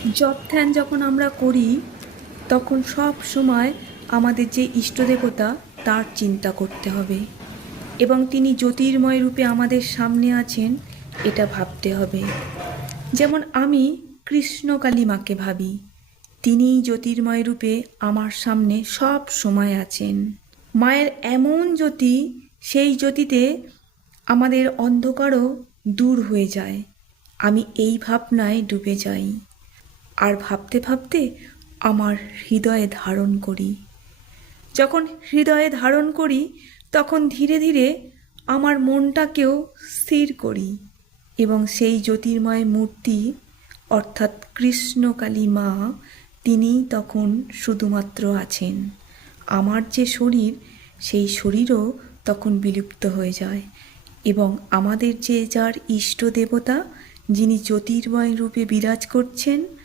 জপ ধ্যান যখন আমরা করি তখন সব সময় আমাদের যে ইষ্টদেবতা তার চিন্তা করতে হবে এবং তিনি জ্যোতির্ময় রূপে আমাদের সামনে আছেন এটা ভাবতে হবে। যেমন আমি কৃষ্ণকালী মাকে ভাবি, তিনিই জ্যোতির্ময় রূপে আমার সামনে সব সময় আছেন। মায়ের এমন জ্যোতি, সেই জ্যোতিতে আমাদের অন্ধকারও দূর হয়ে যায়। আমি এই ভাবনায় ডুবে যাই আর ভাবতে ভাবতে আমার হৃদয়ে ধারণ করি। যখন হৃদয়ে ধারণ করি তখন ধীরে ধীরে আমার মনটাকেও স্থির করি এবং সেই জ্যোতির্ময় মূর্তি অর্থাৎ কৃষ্ণকালী মা তিনিই তখন শুধুমাত্র আছেন। আমার যে শরীর, সেই শরীরও তখন বিলুপ্ত হয়ে যায় এবং আমাদের যে যার ইষ্ট দেবতা যিনি জ্যোতির্ময় রূপে বিরাজ করছেন